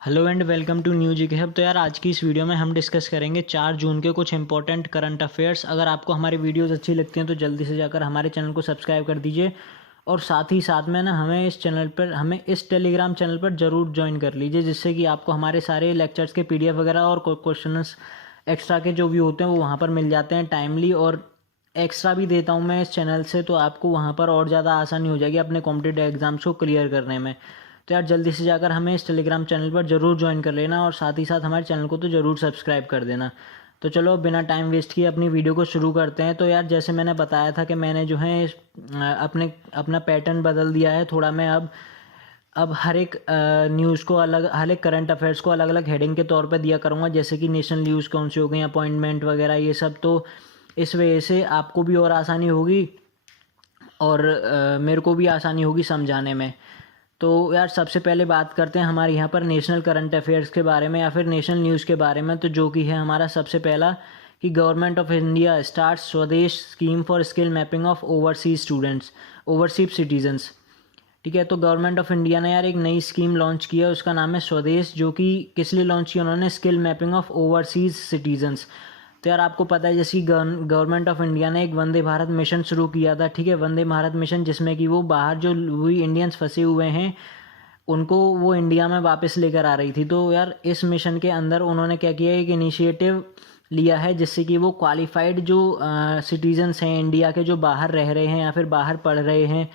Hello and welcome to new G hub. तो यार आज की इस वीडियो में हम डिस्कस करेंगे 4 जून के कुछ इंपॉर्टेंट करंट अफेयर्स। अगर आपको हमारी वीडियोस अच्छी लगती हैं तो जल्दी से जाकर हमारे चैनल को सब्सक्राइब कर दीजिए और साथ ही साथ में ना हमें इस टेलीग्राम चैनल पर ज़रूर ज्वाइन कर लीजिए, जिससे कि आपको हमारे सारे लेक्चर्स के पीडीएफ वगैरह और क्वेश्चंस एक्स्ट्रा के जो भी होते हैं वो वहाँ पर मिल जाते हैं टाइमली। और एक्स्ट्रा भी देता हूँ मैं इस चैनल से, तो आपको वहाँ पर और ज़्यादा आसानी हो जाएगी अपने कॉम्पिटिटिव एग्जाम्स को क्लियर करने में। तो यार जल्दी से जाकर हमें इस टेलीग्राम चैनल पर ज़रूर ज्वाइन कर लेना और साथ ही साथ हमारे चैनल को तो ज़रूर सब्सक्राइब कर देना। तो चलो बिना टाइम वेस्ट किए अपनी वीडियो को शुरू करते हैं। तो यार जैसे मैंने बताया था कि मैंने जो है अपना पैटर्न बदल दिया है थोड़ा। मैं अब हर एक न्यूज़ को हर एक करंट अफेयर्स को अलग अलग हेडिंग के तौर पर दिया करूँगा, जैसे कि नेशनल न्यूज़ कौन सी हो गई, अपॉइंटमेंट वगैरह ये सब। तो इस वजह से आपको भी और आसानी होगी और मेरे को भी आसानी होगी समझाने में। तो यार सबसे पहले बात करते हैं हमारे यहाँ पर नेशनल करंट अफेयर्स के बारे में या फिर नेशनल न्यूज़ के बारे में। तो जो कि है हमारा सबसे पहला कि गवर्नमेंट ऑफ इंडिया स्टार्ट स्वदेश scheme for skill mapping of overseas citizens. ठीक है, तो गवर्नमेंट ऑफ इंडिया ने यार एक नई स्कीम लॉन्च की है, उसका नाम है स्वदेश, जो कि किस लिए लॉन्च किया उन्होंने, skill mapping of overseas citizens. तो यार आपको पता है जैसे गवर्नमेंट ऑफ इंडिया ने एक वंदे भारत मिशन शुरू किया था। ठीक है, वंदे भारत मिशन, जिसमें कि वो बाहर जो वही इंडियंस फंसे हुए हैं उनको वो इंडिया में वापस लेकर आ रही थी। तो यार इस मिशन के अंदर उन्होंने क्या किया, एक इनिशिएटिव लिया है जिससे कि वो क्वालिफाइड जो सिटीजन्स हैं इंडिया के, जो बाहर रह रहे हैं या फिर बाहर पढ़ रहे हैं,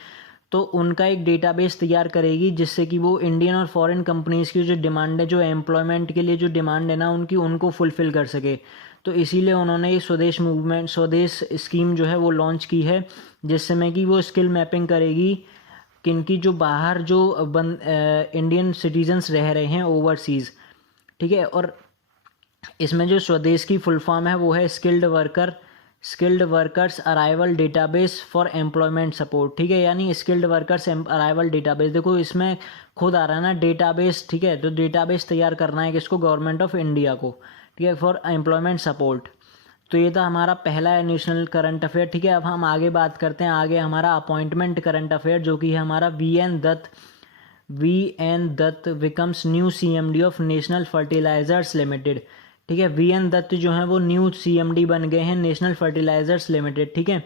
तो उनका एक डेटाबेस तैयार करेगी, जिससे कि वो इंडियन और फॉरेन कंपनीज़ की जो डिमांड है, जो एम्प्लॉयमेंट के लिए जो डिमांड है ना उनकी, उनको फुलफ़िल कर सके। तो इसीलिए उन्होंने ये स्वदेश स्कीम जो है वो लॉन्च की है, जिससे में कि वो स्किल मैपिंग करेगी किनकी, जो बाहर जो इंडियन सिटीजन्स रह रहे हैं ओवरसीज़। ठीक है, और इसमें जो स्वदेश की फुल फॉर्म है वो है skilled workers arrival database for employment support. ठीक है, यानी स्किल्ड वर्कर्स अराइवल डेटाबेस। देखो इसमें खुद आ रहा है ना डेटाबेस। ठीक है, तो डेटाबेस तैयार करना है किसको, गवर्नमेंट ऑफ इंडिया को। ठीक है, फॉर एम्प्लॉयमेंट सपोर्ट। तो ये था हमारा पहला नेशनल करंट अफेयर। ठीक है, अब हम आगे बात करते हैं। आगे हमारा अपॉइंटमेंट करंट अफेयर, जो कि है हमारा V N Dutt becomes new CMD of National Fertilizers Limited. ठीक है, वी एन दत्त जो है वो न्यू सीएमडी बन गए हैं नेशनल फर्टिलाइजर्स लिमिटेड। ठीक है,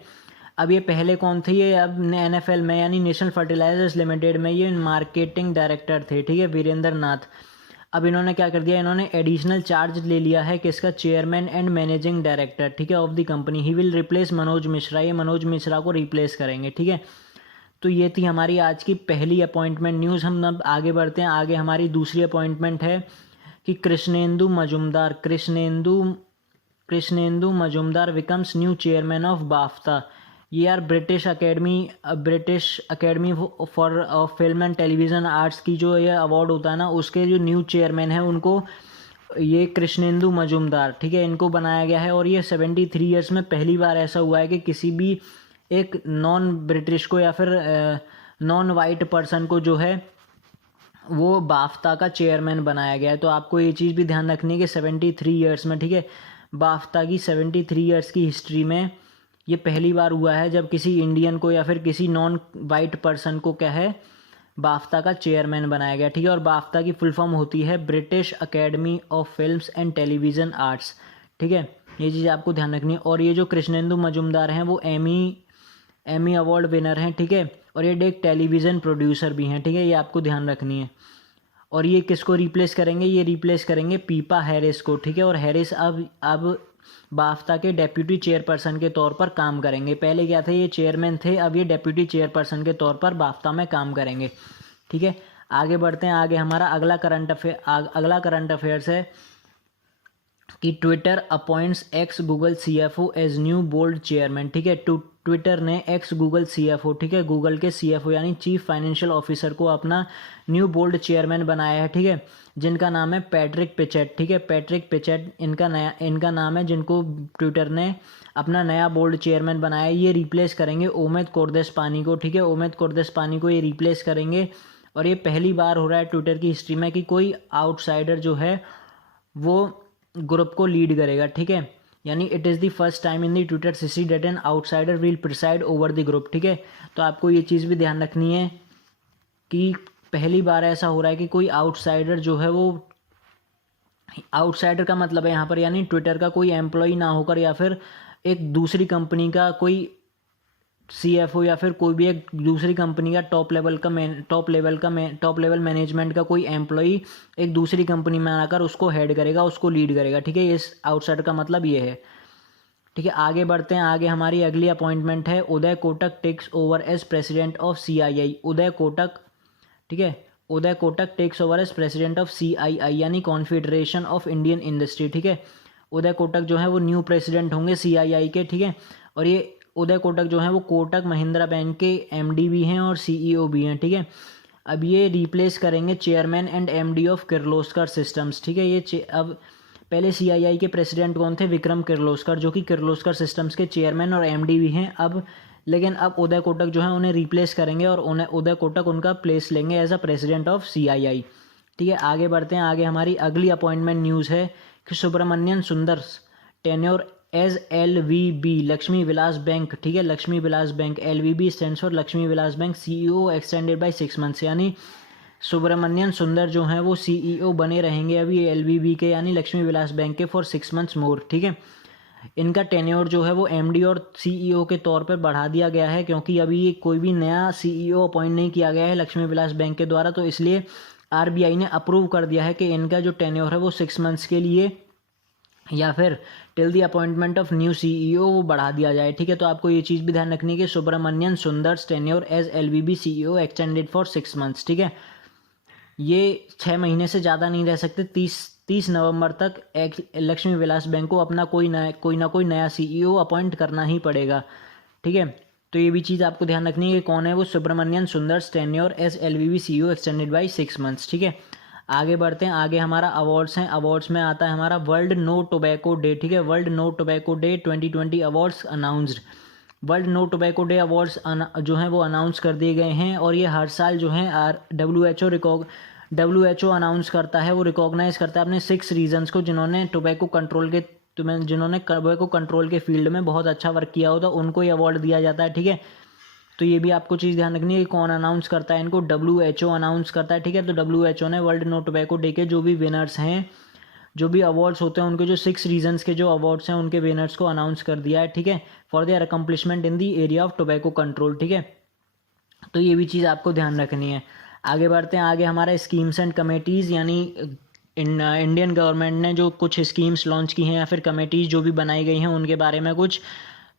अब ये पहले कौन थे, ये अब एनएफएल में यानी नेशनल फर्टिलाइजर्स लिमिटेड में ये मार्केटिंग डायरेक्टर थे। ठीक है, वीरेंद्र नाथ। अब इन्होंने क्या कर दिया, इन्होंने एडिशनल चार्ज ले लिया है किसका, चेयरमैन एंड मैनेजिंग डायरेक्टर। ठीक है, of the company. He will replace Manoj Mishra, ये मनोज मिश्रा को रिप्लेस करेंगे। ठीक है, तो ये थी हमारी आज की पहली अपॉइंटमेंट न्यूज़। हम अब आगे बढ़ते हैं। आगे हमारी दूसरी अपॉइंटमेंट है कि Krishnendu Majumdar becomes new chairman of BAFTA. ये यार British Academy for Film and Television Arts की जो ये अवार्ड होता है ना, उसके जो न्यू चेयरमैन है उनको ये कृष्णेंदु मजुमदार, ठीक है, इनको बनाया गया है। और ये 73 ईयर्स में पहली बार ऐसा हुआ है कि किसी भी एक नॉन ब्रिटिश को या फिर नॉन वाइट पर्सन को जो है वो बाफ्ता का चेयरमैन बनाया गया है। तो आपको ये चीज़ भी ध्यान रखनी है कि 73 ईयर्स में, ठीक है, बाफ्ता की 73 ईयर्स की हिस्ट्री में ये पहली बार हुआ है जब किसी इंडियन को या फिर किसी नॉन वाइट पर्सन को क्या है, बाफ्ता का चेयरमैन बनाया गया। ठीक है, और बाफ्ता की फुल फॉर्म होती है British academy of films and Television arts. ठीक है, ये चीज़ आपको ध्यान रखनी है। और ये जो कृष्णेंदु मजुमदार हैं वो एमी अवार्ड विनर हैं। ठीक है, और ये एक टेलीविज़न प्रोड्यूसर भी हैं। ठीक है, ये आपको ध्यान रखनी है। और ये किसको रिप्लेस करेंगे, ये रिप्लेस करेंगे पीपा हैरिस को। ठीक है, और हैरिस अब बाफ्ता के डेप्यूटी चेयरपर्सन के तौर पर काम करेंगे। पहले क्या थे, ये चेयरमैन थे, अब ये डेप्यूटी चेयरपर्सन के तौर पर बाफ्ता में काम करेंगे। ठीक है, आगे बढ़ते हैं। आगे हमारा अगला करंट अफेयर्स है कि Twitter appoints ex Google CFO as new board chairman. ठीक है, ट्विटर ने एक्स गूगल सीएफओ, ठीक है, गूगल के सीएफओ यानी चीफ फाइनेंशियल ऑफिसर को अपना न्यू बोर्ड चेयरमैन बनाया है। ठीक है, जिनका नाम है पैट्रिक पिचेट। ठीक है, पैट्रिक पिचेट इनका नाम है, जिनको ट्विटर ने अपना नया बोर्ड चेयरमैन बनाया है। ये रिप्लेस करेंगे ओमेद कोरदेशपानी को। ठीक है, ओमेद कोरदेशपानी को ये रिप्लेस करेंगे। और ये पहली बार हो रहा है ट्विटर की हिस्ट्री में कि कोई आउटसाइडर जो है वो ग्रुप को लीड करेगा। ठीक है, यानी it is the first time in the Twitter history that an outsider will preside over the group. ठीक है, तो आपको ये चीज़ भी ध्यान रखनी है कि पहली बार ऐसा हो रहा है कि कोई आउटसाइडर जो है वो, आउटसाइडर का मतलब है यहाँ पर यानी ट्विटर का कोई एम्प्लॉय ना होकर या फिर एक दूसरी कंपनी का कोई सीएफओ या फिर कोई भी एक दूसरी कंपनी का टॉप लेवल मैनेजमेंट का कोई एम्प्लॉय एक दूसरी कंपनी में आकर उसको हेड करेगा, उसको लीड करेगा। ठीक है, इस आउटसाइडर का मतलब ये है। ठीक है, आगे बढ़ते हैं। आगे हमारी अगली अपॉइंटमेंट है Uday Kotak takes over as president of CII. Uday Kotak, ठीक है, Uday Kotak takes over as president of CII यानी कॉन्फेडरेशन ऑफ इंडियन इंडस्ट्री। ठीक है, उदय कोटक जो है वो न्यू प्रेसिडेंट होंगे सीआईआई के। ठीक है, और ये उदय कोटक जो है वो कोटक महिंद्रा बैंक के एमडी भी हैं और सीईओ भी हैं। ठीक है, अब ये रिप्लेस करेंगे chairman and MD of Kirloskar systems. ठीक है, ये अब पहले सीआईआई के प्रेसिडेंट कौन थे? विक्रम किर्लोस्कर, जो कि किर्लोस्कर सिस्टम्स के चेयरमैन और एमडी भी हैं। लेकिन अब उदय कोटक जो है उन्हें रिप्लेस करेंगे और उन्हें उदय कोटक उनका प्लेस लेंगे as a president of CII. ठीक है, आगे बढ़ते हैं। आगे हमारी अगली अपॉइंटमेंट न्यूज़ है कि Subramanian Sundar tenure as LVB Lakshmi Vilas Bank. ठीक है, Lakshmi Vilas Bank, LVB stands for Lakshmi Vilas Bank, CEO extended by 6 months. यानी सुब्रमण्यन सुंदर जो हैं वो सीईओ बने रहेंगे अभी एलवीबी के यानी लक्ष्मी विलास बैंक के फॉर 6 मंथ्स मोर। ठीक है, इनका टेन्योर जो है वो एमडी और सीईओ के तौर पर बढ़ा दिया गया है, क्योंकि अभी ये कोई भी नया सीईओ अपॉइंट नहीं किया गया है लक्ष्मी विलास बैंक के द्वारा, तो इसलिए आरबीआई ने अप्रूव कर दिया है कि इनका जो टेन्योर है वो 6 मंथ्स के लिए या फिर till the appointment of new CEO वो बढ़ा दिया जाए। ठीक है, तो आपको ये चीज़ भी ध्यान रखनी है कि Subramanian Sundar's tenure as LVB CEO extended for 6 months. ठीक है, ये 6 महीने से ज़्यादा नहीं रह सकते। 30 नवंबर तक लक्ष्मी विलास बैंक को अपना कोई ना कोई नया सीईओ अपॉइंट करना ही पड़ेगा। ठीक है, तो ये भी चीज़ आपको ध्यान रखनी है कि कौन है वो Subramanian Sundar's tenure as LVB CEO extended by 6 months. ठीक है, आगे बढ़ते हैं। आगे हमारा अवार्ड्स हैं। अवार्ड्स में आता है हमारा वर्ल्ड नो टोबैको डे। ठीक है, world no tobacco day 2020 awards announced. World no tobacco day awards जो हैं वो अनाउंस कर दिए गए हैं और ये हर साल जो है डब्ल्यू अनाउंस करता है, वो रिकॉग्नाइज करता है अपने 6 रीजन्स को जिन्होंने टोबैको कंट्रोल के फील्ड में बहुत अच्छा वर्क किया होता है, उनको ये अवार्ड दिया जाता है। ठीक है, तो ये भी आपको चीज़ ध्यान रखनी है कि कौन अनाउंस करता है इनको? डब्ल्यूएचओ अनाउंस करता है। ठीक है, तो डब्ल्यूएचओ ने वर्ल्ड नो टोबैको डे के जो भी विनर्स हैं, जो भी अवार्ड्स होते हैं उनके जो 6 रीजन्स के जो अवार्ड्स हैं उनके विनर्स को अनाउंस कर दिया है। ठीक है, for their accomplishment in the area of tobacco control. ठीक है, तो ये भी चीज़ आपको ध्यान रखनी है। आगे बढ़ते हैं। आगे हमारा स्कीम्स एंड कमेटीज़ यानी इंडियन गवर्नमेंट ने जो कुछ स्कीम्स लॉन्च की हैं या फिर कमेटीज़ जो भी बनाई गई हैं उनके बारे में कुछ।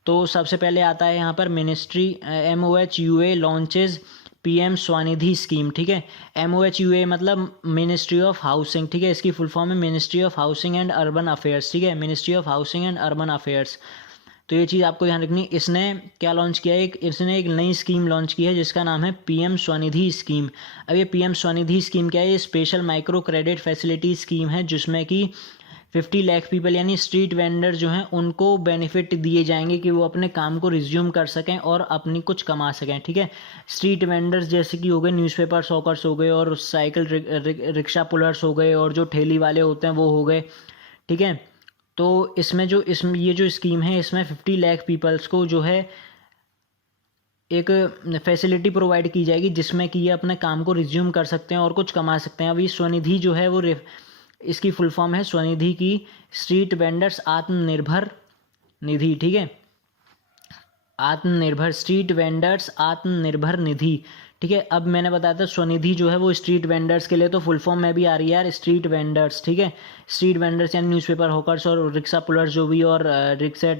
तो सबसे पहले आता है यहाँ पर ministry MOHUA launches PM Svanidhi scheme. ठीक है, MOHUA मतलब मिनिस्ट्री ऑफ हाउसिंग। ठीक है, इसकी फुल फॉर्म है ministry of housing and urban affairs. ठीक है, ministry of housing and urban affairs. तो ये चीज़ आपको ध्यान रखनी है। इसने क्या लॉन्च किया है? इसने एक नई स्कीम लॉन्च की है जिसका नाम है PM स्वनिधि स्कीम। अब ये PM स्वनिधि स्कीम क्या है? ये special micro credit facility scheme है जिसमें कि 50 लाख पीपल यानी स्ट्रीट वेंडर जो हैं उनको बेनिफिट दिए जाएंगे कि वो अपने काम को रिज्यूम कर सकें और अपनी कुछ कमा सकें। ठीक है, स्ट्रीट वेंडर्स जैसे कि हो गए, न्यूज़पेपर हॉकर्स हो गए और साइकिल रिक्शा पुलर्स हो गए और जो ठेली वाले होते हैं वो हो गए। ठीक है, तो ये जो स्कीम है इसमें 50 लाख पीपल्स को जो है एक फैसिलिटी प्रोवाइड की जाएगी जिसमें कि ये अपने काम को रिज्यूम कर सकते हैं और कुछ कमा सकते हैं। अब ये स्वनिधि जो है वो इसकी फुल फॉर्म है स्वनिधि की स्ट्रीट वेंडर्स आत्मनिर्भर निधि। ठीक है, आत्मनिर्भर स्ट्रीट वेंडर्स आत्मनिर्भर निधि। ठीक है, अब मैंने बताया था स्वनिधि जो है वो स्ट्रीट वेंडर्स के लिए, तो फुल फॉर्म में भी आ रही है यार स्ट्रीट वेंडर्स। ठीक है, स्ट्रीट वेंडर्स यानी न्यूज़पेपर हॉकर्स और रिक्शा पुलर्स जो भी और रिक्शा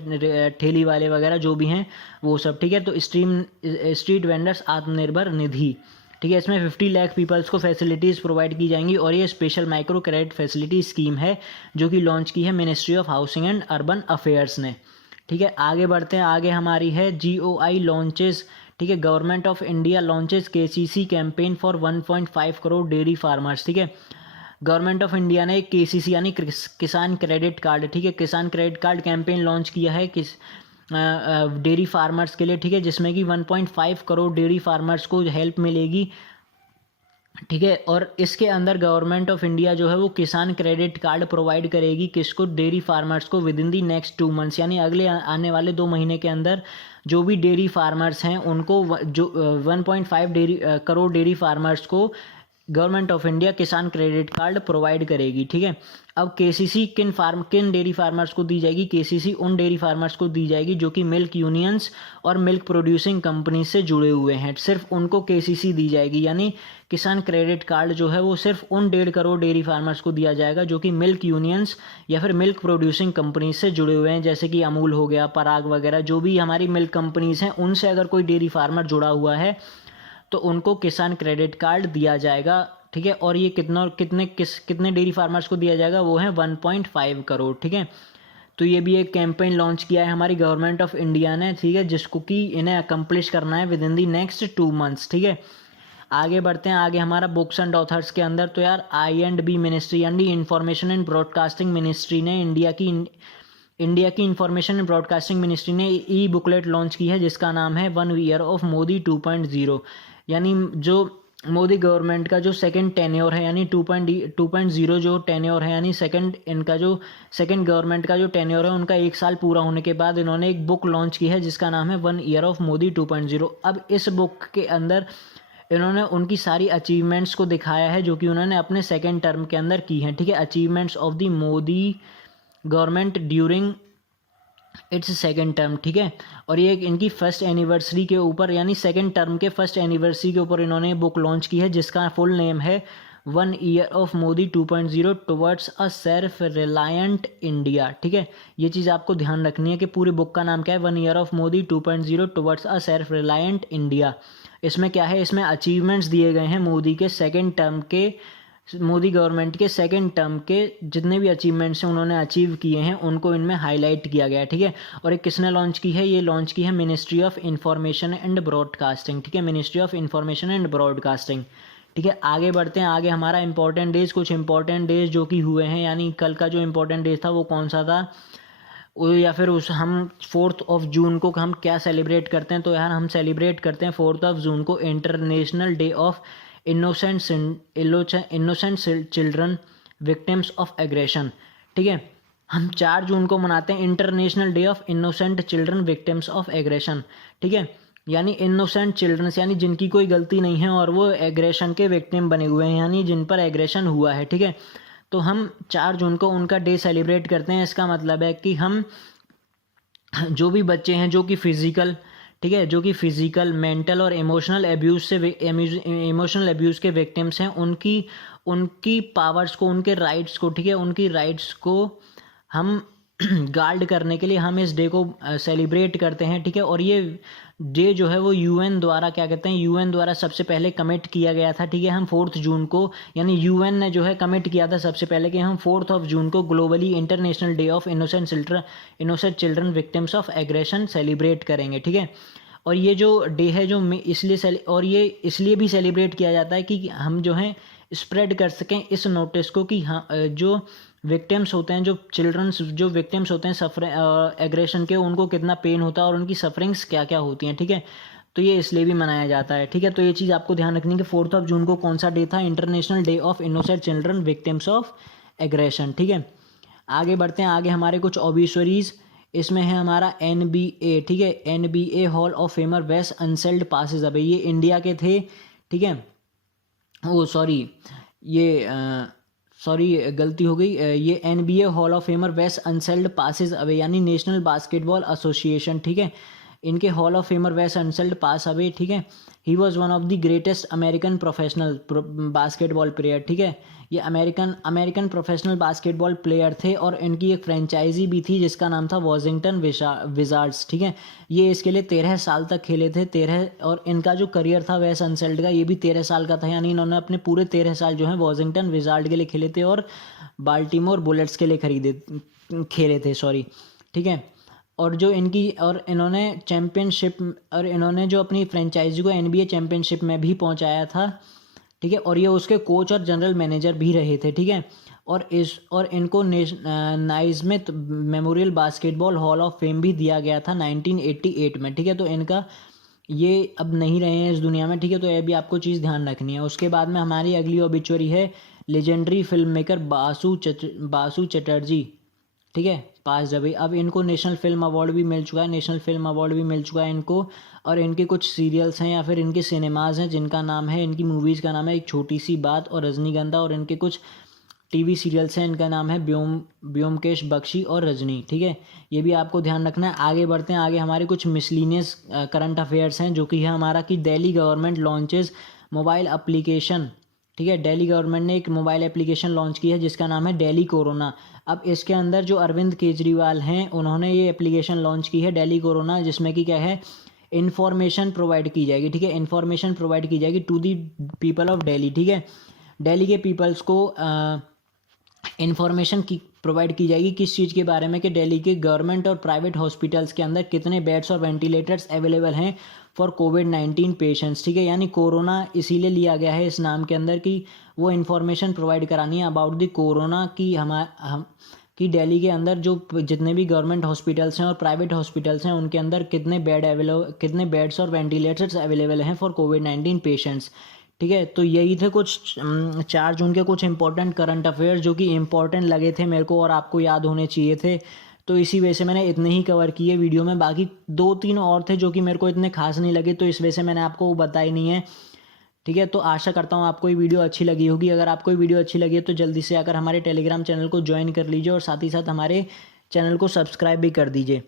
ठेली वाले वगैरह जो भी हैं वो सब। ठीक है, तो स्ट्रीट वेंडर्स आत्मनिर्भर निधि। ठीक है, इसमें 50 लाख पीपल्स को फैसिलिटीज़ प्रोवाइड की जाएंगी और ये special micro credit facility scheme है जो कि लॉन्च की है ministry of housing and urban affairs ने। ठीक है, आगे बढ़ते हैं। आगे हमारी है GOI लॉन्चेस। ठीक है, government of India launches KCC campaign for 1.5 crore dairy farmers. ठीक है, गवर्नमेंट ऑफ इंडिया ने KCC यानी किसान क्रेडिट कार्ड, ठीक है, किसान क्रेडिट कार्ड कैंपेन लॉन्च किया है डेयरी फार्मर्स के लिए। ठीक है, जिसमें कि 1.5 करोड़ डेयरी फार्मर्स को हेल्प मिलेगी। ठीक है, और इसके अंदर गवर्नमेंट ऑफ इंडिया जो है वो किसान क्रेडिट कार्ड प्रोवाइड करेगी किसको? डेयरी फार्मर्स को with in the next 2 months यानी अगले आने वाले 2 महीने के अंदर जो भी डेयरी फार्मर्स हैं उनको जो 1.5 करोड़ डेयरी फार्मर्स को गवर्नमेंट ऑफ इंडिया किसान क्रेडिट कार्ड प्रोवाइड करेगी, ठीक है। अब केसीसी किन डेयरी फार्मर्स को दी जाएगी? केसीसी उन डेयरी फार्मर्स को दी जाएगी जो कि मिल्क यूनियंस और मिल्क प्रोड्यूसिंग कंपनी से जुड़े हुए हैं, सिर्फ उनको केसीसी दी जाएगी। यानी किसान क्रेडिट कार्ड जो है वो सिर्फ उन 1.5 करोड़ डेयरी फार्मर्स को दिया जाएगा जो कि मिल्क यूनियंस या फिर मिल्क प्रोड्यूसिंग कंपनी से जुड़े हुए हैं, जैसे कि अमूल हो गया, पराग वगैरह, जो भी हमारी मिल्क कंपनीज हैं उनसे अगर कोई डेयरी फार्मर जुड़ा हुआ है तो उनको किसान क्रेडिट कार्ड दिया जाएगा, ठीक है। और ये कितने डेयरी फार्मर्स को दिया जाएगा? वो है 1.5 करोड़, ठीक है। तो ये भी एक कैंपेन लॉन्च किया है हमारी गवर्नमेंट ऑफ इंडिया ने, ठीक है, जिसको कि इन्हें अकम्प्लिश करना है with in the next 2 months, ठीक है। आगे बढ़ते हैं, आगे हमारा बुक्स एंड ऑथर्स के अंदर। तो यार INB मिनिस्ट्री यानी इंफॉर्मेशन एंड ब्रॉडकास्टिंग मिनिस्ट्री ने इंडिया की इंफॉर्मेशन एंड ब्रॉडकास्टिंग मिनिस्ट्री ने ई बुकलेट लॉन्च की है जिसका नाम है 1 ईयर ऑफ मोदी 2.0। यानी जो मोदी गवर्नमेंट का जो सेकंड टेन्योर है, यानी 2.0 जो टेन्योर है, यानी सेकंड गवर्नमेंट का जो टेन्योर है उनका 1 साल पूरा होने के बाद इन्होंने एक बुक लॉन्च की है जिसका नाम है 1 ईयर ऑफ मोदी 2.0। अब इस बुक के अंदर इन्होंने उनकी सारी अचीवमेंट्स को दिखाया है जो कि उन्होंने अपने सेकेंड टर्म के अंदर की हैं, ठीक है। Achievements of the Modi government during its second term, ठीक है। और ये इनकी फर्स्ट एनिवर्सरी के ऊपर, यानी सेकेंड टर्म के फर्स्ट एनिवर्सरी के ऊपर इन्होंने बुक लॉन्च की है जिसका फुल नेम है 1 year of Modi 2.0 towards a self reliant India, ठीक है। ये चीज़ आपको ध्यान रखनी है कि पूरी बुक का नाम क्या है, 1 year of Modi 2.0 towards a self reliant India. इसमें क्या है, इसमें अचीवमेंट्स दिए गए हैं मोदी गवर्नमेंट के सेकंड टर्म के जितने भी अचीवमेंट्स हैं उन्होंने अचीव किए हैं उनको इनमें हाईलाइट किया गया है, ठीक है। और एक किसने लॉन्च की है? ये लॉन्च की है ministry of information and broadcasting, ठीक है, ministry of information and broadcasting, ठीक है। आगे बढ़ते हैं, आगे हमारा इंपॉर्टेंट डेज, कुछ इंपॉर्टेंट डेज जो कि हुए हैं, यानी कल का जो इंपॉर्टेंट डेज था वो कौन सा था, या फिर हम 4 जून को हम क्या सेलिब्रेट करते हैं? तो यार हम सेलिब्रेट करते हैं 4 जून को international day of innocent children victims of aggression, ठीक है। हम 4 जून को मनाते हैं international day of innocent children victims of aggression, ठीक है। यानी इनोसेंट चिल्ड्रंस यानी जिनकी कोई गलती नहीं है और वो एग्रेशन के विक्टिम बने हुए हैं, यानी जिन पर एग्रेशन हुआ है, ठीक है। तो हम 4 जून को उनका डे सेलिब्रेट करते हैं। इसका मतलब है कि हम जो भी बच्चे हैं जो कि फिजिकल, ठीक है, जो कि फिजिकल, मेंटल और इमोशनल अब्यूज़ के विक्टिम्स हैं, उनकी पावर्स को, उनके राइट्स को, ठीक है, उनकी राइट्स को हम गार्ड करने के लिए हम इस डे को सेलिब्रेट करते हैं, ठीक है। और ये डे जो है वो UN द्वारा क्या कहते हैं, UN द्वारा सबसे पहले कमिट किया गया था, ठीक है। हम 4 जून को, यानी UN ने जो है कमिट किया था सबसे पहले कि हम 4 जून को globally international day of innocent children victims of aggression celebrate करेंगे, ठीक है। और ये जो डे है जो ये इसलिए भी सेलिब्रेट किया जाता है कि हम जो है स्प्रेड कर सकें इस नोटिस को कि हाँ, जो विक्टिम्स होते हैं, जो विक्टिम्स होते हैं एग्रेशन के, उनको कितना पेन होता है और उनकी सफरिंग्स क्या क्या होती हैं, ठीक है। तो ये इसलिए भी मनाया जाता है, ठीक है। तो ये चीज़ आपको ध्यान रखनी है कि 4 जून को कौन सा डे था, international day of innocent children victims of aggression, ठीक है। आगे बढ़ते हैं, आगे हमारे कुछ ऑब्सुरीज, इसमें है हमारा NBA, ठीक है, NBA hall of famer Wes Unseld passes away, ये इंडिया के थे, ठीक है। ओ सॉरी गलती हो गई, ये NBA hall of famer Wes Unseld passes away यानी नेशनल बास्केटबॉल एसोसिएशन, ठीक है, इनके hall of famer Wes Unseld pass away, ठीक है। He was one of the greatest American professional basketball player, ठीक है। ये अमेरिकन प्रोफेशनल बास्केटबॉल प्लेयर थे और इनकी एक फ्रेंचाइजी भी थी जिसका नाम था वॉशिंगटन विजार्ड्स, ठीक है। ये इसके लिए 13 साल तक खेले थे, 13, और इनका जो करियर था वेस्ट अनसेल्ड का ये भी 13 साल का था, यानी इन्होंने अपने पूरे 13 साल जो है वॉशिंगटन विजार्ड के लिए खेले थे और बाल्टीमोर बुलेट्स के लिए खेले थे, सॉरी, ठीक है। और इन्होंने जो अपनी फ्रेंचाइजी को NBA चैंपियनशिप में भी पहुंचाया था, ठीक है। और ये उसके कोच और जनरल मैनेजर भी रहे थे, ठीक है। और इनको Naismith memorial basketball hall of fame भी दिया गया था 1988 में, ठीक है। तो इनका ये अब नहीं रहे हैं इस दुनिया में, ठीक है। तो ये भी आपको चीज़ ध्यान रखनी है। उसके बाद में हमारी अगली ऑबिचुअरी है legendary film maker Basu Chatterjee, ठीक है, 5 अब इनको नेशनल फिल्म अवार्ड भी मिल चुका है, नेशनल फिल्म अवार्ड भी मिल चुका है इनको। और इनके कुछ सीरियल्स हैं या फिर इनके सिनेमाज हैं जिनका नाम है, इनकी मूवीज़ का नाम है एक छोटी सी बात और रजनीगंधा। और इनके कुछ टीवी सीरियल्स हैं, इनका नाम है ब्योमकेश बख्शी और रजनी। ठीक है, ये भी आपको ध्यान रखना है। आगे बढ़ते हैं, आगे हमारे कुछ मिसलिनियस करंट अफेयर्स हैं जो कि है हमारा कि Delhi government launches mobile application. ठीक है, दिल्ली गवर्नमेंट ने एक मोबाइल एप्लीकेशन लॉन्च की है जिसका नाम है दिल्ली कोरोना। अब इसके अंदर जो अरविंद केजरीवाल हैं उन्होंने ये एप्लीकेशन लॉन्च की है दिल्ली कोरोना, जिसमें कि क्या है, इन्फॉर्मेशन प्रोवाइड की जाएगी। ठीक है, इन्फॉर्मेशन प्रोवाइड की जाएगी to the people of Delhi. ठीक है, दिल्ली के पीपल्स को इन्फॉर्मेशन की प्रोवाइड की जाएगी किस चीज़ के बारे में कि दिल्ली के गवर्नमेंट और प्राइवेट हॉस्पिटल्स के अंदर कितने बेड्स और वेंटिलेटर्स अवेलेबल हैं फॉर कोविड-19 पेशेंट्स। ठीक है, यानी कोरोना इसीलिए लिया गया है इस नाम के अंदर कि वो इन्फॉर्मेशन प्रोवाइड करानी है अबाउट द कोरोना की कि दिल्ली के अंदर जो जितने भी गवर्नमेंट हॉस्पिटल्स हैं और प्राइवेट हॉस्पिटल्स हैं उनके अंदर कितने बेड्स और वेंटिलेटर्स अवेलेबल हैं फॉर कोविड-19 पेशेंट्स। ठीक है, तो यही थे कुछ 4 जून के कुछ इंपॉर्टेंट करंट अफेयर्स जो कि इंपॉर्टेंट लगे थे मेरे को और आपको याद होने चाहिए थे। तो इसी वजह से मैंने इतने ही कवर किए वीडियो में। बाकी 2-3 और थे जो कि मेरे को इतने खास नहीं लगे, तो इस वजह से मैंने आपको वो बताई नहीं है। ठीक है, तो आशा करता हूँ आपको ये वीडियो अच्छी लगी होगी। अगर आपको ये वीडियो अच्छी लगी है तो जल्दी से आकर हमारे टेलीग्राम चैनल को ज्वाइन कर लीजिए और साथ ही साथ हमारे चैनल को सब्सक्राइब भी कर दीजिए।